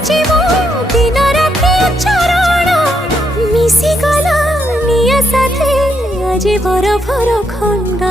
କରୁଛି ମୁଁ ଦିନ ରାତି ଉଚ୍ଚାରଣ ମିଶିଗଲା ନିଆ ସାଥେ ଆଜି ବରଫର ଖଣ୍ଡ।